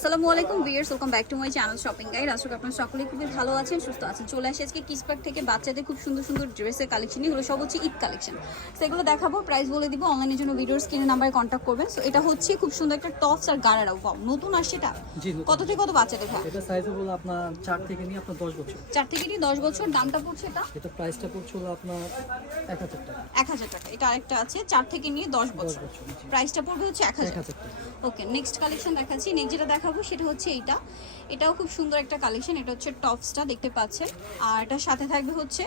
আসসালামু আলাইকুম viewers welcome back to my channel shopping guide. আশা করি আপনারা সকলেই খুবই ভালো আছেন সুস্থ আছেন। চলে আসে আজকে কিসপাক থেকে। বাচ্চাদের খুব সুন্দর সুন্দর ড্রেসের কালেকশন এগুলো সব হচ্ছে ঈদ কালেকশন সেগুলো দেখাবো প্রাইস বলে দিব অনলাইনের জন্য ভিডিওর স্ক্রিনে নাম্বারে কন্ট্যাক্ট করবেন। সো এটা হচ্ছে খুব সুন্দর একটা টপস আর গারারা ওয়াও নতুন আসছে এটা? কত থেকে কত বাচ্চাদের হয় এটা সাইজ হলো আপনার চার থেকে নিয়ে আপনার দশ বছর। চার থেকে নিয়ে দশ বছর দামটা পড়ছে এটা? এটা প্রাইসটা পড়ছে হলো আপনার এক হাজার টাকা। এক হাজার টাকা। এটা আরেকটা আছে চার থেকে নিয়ে দশ দশ বছর। বছর প্রাইসটা পড়বে হচ্ছে এক এক হাজার হাজার টাকা। ওকে নেক্সট কালেকশন দেখাচ্ছি। নেক্সট যেটা দেখাবো সেটা হচ্ছে এইটা। এটাও খুব সুন্দর একটা কালেকশন এটা হচ্ছে টপসটা দেখতে পাচ্ছেন। আর এটার সাথে থাকবে হচ্ছে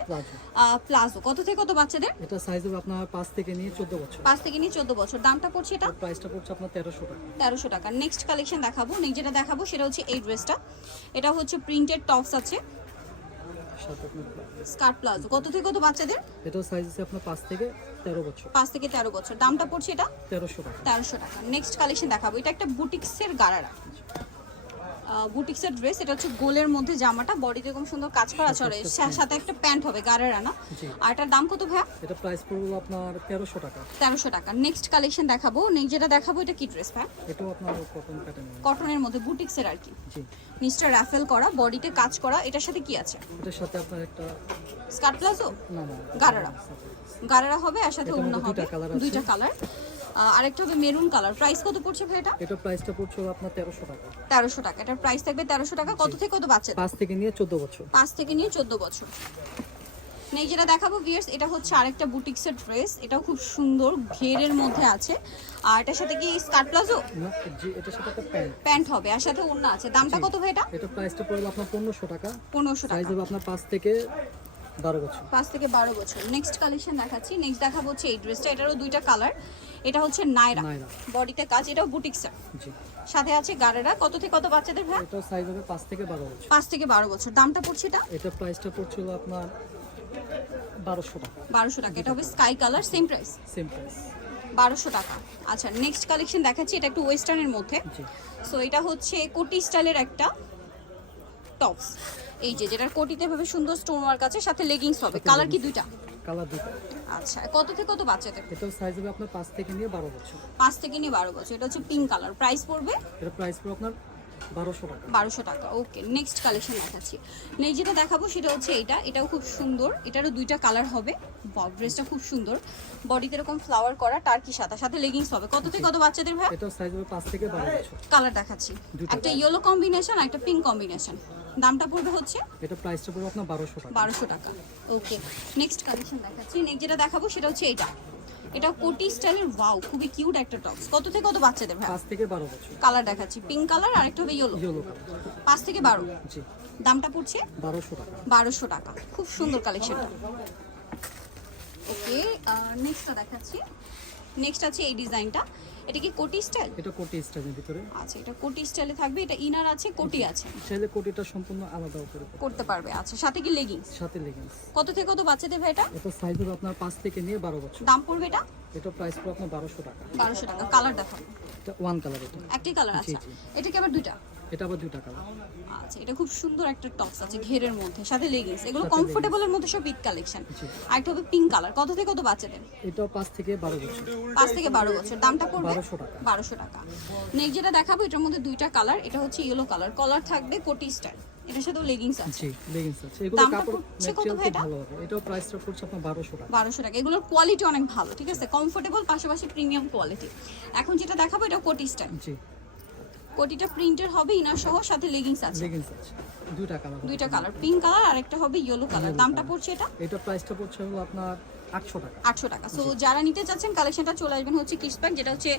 প্লাজো কত থেকে কত বাচ্চাদের? এটা সাইজ হবে আপনার পাঁচ থেকে নিয়ে চোদ্দ বছর। পাঁচ থেকে নিয়ে চোদ্দ বছর। দামটা পড়ছে এটা? প্রাইসটা পড়ছে আপনার তেরোশো টাকা। তেরোশো টাকা। নেক্সট কালেকশন দেখাবো। নেক্সট যেটা দেখাবো সেটা হচ্ছে এই ড্রেসটা এটা হচ্ছে প্রিন্টেড টপস আছে। Skirt palazzo. কত থেকে কত বাচ্চাদের? এটা সাইজ আছে আপনার পাঁচ থেকে তেরো বছর। পাঁচ থেকে তেরো বছর। দামটা পড়ছে এটা? তেরোশো টাকা। তেরোশো টাকা। নেক্সট কালেকশন দেখাবো। এটা একটা বুটিক্সের গারারা। বুটিক্সের ড্রেস এটা হচ্ছে গোলের মধ্যে জামাটা বডিতে এরকম সুন্দর কাজ করা চলে সাথে একটা প্যান্ট হবে গারারা না আর এটার দাম কত ভাইয়া? এটা প্রাইস পড়বে আপনার তেরোশো টাকা। তেরোশো টাকা। নেক্সট কালেকশন দেখাবো। নেক্সট যেটা দেখাবো এটা কি ড্রেস ভাই এটাও আপনার কটন প্যাটার্ন কটনের মধ্যে বুটিক্সের আর কি। জি। নিচটা র্যাফেল করা বডিতে কাজ করা এটার সাথে কি আছে? এটার সাথে আপনার একটা স্কার্ট প্লাজো না না। গারারা গারারা হবে আর সাথে অন্য হবে। দুইটা কালার আরেকটা হবে মেরুন কালার। প্রাইস কত পড়ছে ভাই এটা? এটা প্রাইসটা পড়ছে আপনার তেরোশো টাকা। তেরোশো টাকা। এটার প্রাইস থাকবে তেরোশো টাকা। কত থেকে কত বাচ্চাদের? পাঁচ থেকে নিয়ে চোদ্দ বছর। পাঁচ থেকে নিয়ে চোদ্দ বছর। নেই যেটা দেখাবো ভিয়ার্স এটা হচ্ছে আরেকটা বুটিক্সের ড্রেস এটাও খুব সুন্দর ঘেরের মধ্যে আছে। আর এটার সাথে কি স্কার্ট প্লাজো এটার সাথে একটা প্যান্ট প্যান্ট হবে। আর সাথে অন্য আছে। দামটা কত ভাই এটা? এটা প্রাইসটা পড়বে আপনার পনেরোশো টাকা। পনেরোশো সাইজ টাকা হবে আপনার পাঁচ থেকে বারো বছর পাঁচ থেকে বারো বছর। নেক্সট কালেকশন দেখাচ্ছি। নেক্সট দেখাবো হচ্ছে এই ড্রেসটা এটারও দুইটা কালার এটা হচ্ছে নায়রা। বডিতে কাজ। এটাও বুটিক্সের জি। সাথে আছে গারেরা কত থেকে কত বাচ্চাদের ভাই এটার সাইজ হবে পাঁচ থেকে বারো বছর। পাঁচ থেকে বারো বছর। দামটা পড়ছে এটা? এটা প্রাইসটা পড়ছিল আপনার বারোশো টাকা। বারোশো টাকা। এটা হবে sky colour same price same price বারোশো টাকা। আচ্ছা নেক্সট কালেকশন দেখাচ্ছি। এটা একটু ওয়েস্টার্নের মধ্যে। সো এটা হচ্ছে কোটি স্টাইলের একটা টপস এই যে যেটার কোটিতে ভাবে সুন্দর স্টোন ওয়ার্ক আছে সাথে লেগিংস হবে। কালার কি। দুইটা? কালার দুটো আচ্ছা কত থেকে কত বাচ্চাদের এটা সাইজ হবে আপনার 5 থেকে নিয়ে বারো বছর। 5 থেকে নিয়ে বারো বছর। এটা হচ্ছে পিঙ্ক কালার প্রাইস পড়বে? এটা প্রাইস পড়বে আপনার বারোশো টাকা। ওকে নেক্সট কালেকশন দেখাচ্ছি। নেক্সট যেটা দেখাবো সেটা হচ্ছে এইটা এটাও খুব সুন্দর এটারও দুইটা কালার হবে। ড্রেসটা খুব সুন্দর। বডিতে এরকম ফ্লাওয়ার করা টার্কি সাদা সাথে লেগিংস হবে। কত থেকে কত বাচ্চাদের ভাই? এটার সাইজ হবে পাঁচ থেকে বারো বছর। কালার দেখাচ্ছি। একটা ইয়েলো কম্বিনেশন একটা পিঙ্ক কম্বিনেশন দামটা পড়বে হচ্ছে? এটা প্রাইসটা পড়বে আপনার বারোশো টাকা। বারোশো টাকা। ওকে নেক্সট কালেকশন দেখাচ্ছি। নেক্সট যেটা দেখাবো সেটা হচ্ছে এইটা এটা কোটি স্টাইলের ওয়াও খুবই কিউট একটা টপস কত থেকে কত বাচ্চাদের ভাই? 5 থেকে বারো বছর। কালার দেখাচ্ছি পিঙ্ক কালার আর একটা হবে ইয়েলো ইয়েলো কালার পাঁচ থেকে বারো? জি। দামটা পড়ছে? বারোশো টাকা। 1200 টাকা। খুব সুন্দর কালেকশনটা ওকে নেক্সটটা দেখাচ্ছি। নেক্সট আছে এই ডিজাইনটা এটা কি কোটি স্টাইল? এটা কোটি স্টাইলের ভিতরে। আচ্ছা এটা কোটি স্টাইলে থাকবে এটা ইনার আছে কোটি আছে। চাইলে কোটিটা সম্পূর্ণ আলাদা উপরে। করতে পারবে আচ্ছা সাথে কি লেগিংস সাথে লেগিংস কত থেকে কত বাচ্চাদের ভাই এটা? এটা সাইজ হবে আপনার 5 থেকে নিয়ে বারো বছর। দাম পড়বে এটা? এটা প্রাইস পড়বে আপনার 1200 টাকা। 1200 টাকা কালার দেখাবো। এটা ওয়ান কালার এটা। একটি কালার আছে এটা কি আবার দুইটা? এটা আবার কালার আচ্ছা এটা খুব সুন্দর একটা টপস আছে ঘেরের মধ্যে সাথে লেগিংস এগুলো কমফোর্টেবলের মধ্যে সব ঈদ কালেকশন। আর হবে পিঙ্ক কালার কত থেকে কত বাচ্চাদের? পাঁচ থেকে বারো বছর। পাঁচ থেকে বারো বছর। দামটা পড়বে? বারোশো টাকা। টাকা। নেক্সট যেটা দেখাবো এটার মধ্যে দুইটা কালার এটা হচ্ছে ইয়েলো কালার কলার থাকবে কোটি স্টাইল এটার সাথেও লেগিংস আছে। জি লেগিংস আছে। এগুলো দামটা কাপড় কত ভাই এটা? ভালো হবে। এটাও প্রাইসটা পড়ছে আপনার বারোশো টাকা। টাকা। এগুলোর কোয়ালিটি অনেক ভালো ঠিক আছে? কমফোর্টেবল পাশাপাশি প্রিমিয়াম কোয়ালিটি এখন যেটা দেখাবো এটা কোটি স্টাইল জি। কোটিটা প্রিন্টের হবে ইনার সহ সাথে লেগিংস আছে। লেগিংস আছে। দুইটা কালার দুইটা কালার পিঙ্ক কালার আর একটা হবে ইয়েলো কালার দামটা পড়ছে এটা? এটা প্রাইসটা পড়ছে হলো আপনার আটশো টাকা। আটশো টাকা। সো যারা নিতে চাচ্ছেন কালেকশনটা চলে আসবেন হচ্ছে কিসপ্যাক যেটা হচ্ছে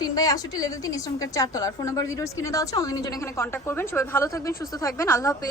3 বাই আশিটি লেভেল তিন ইসলামকার চার তলার ফোন নাম্বার ভিডিওস কিনে দেওয়া আছে অনলাইনে জন্য এখানে কন্ট্যাক্ট করবেন। সবাই ভালো থাকবেন সুস্থ থাকবেন। আল্লাহ হাফেজ।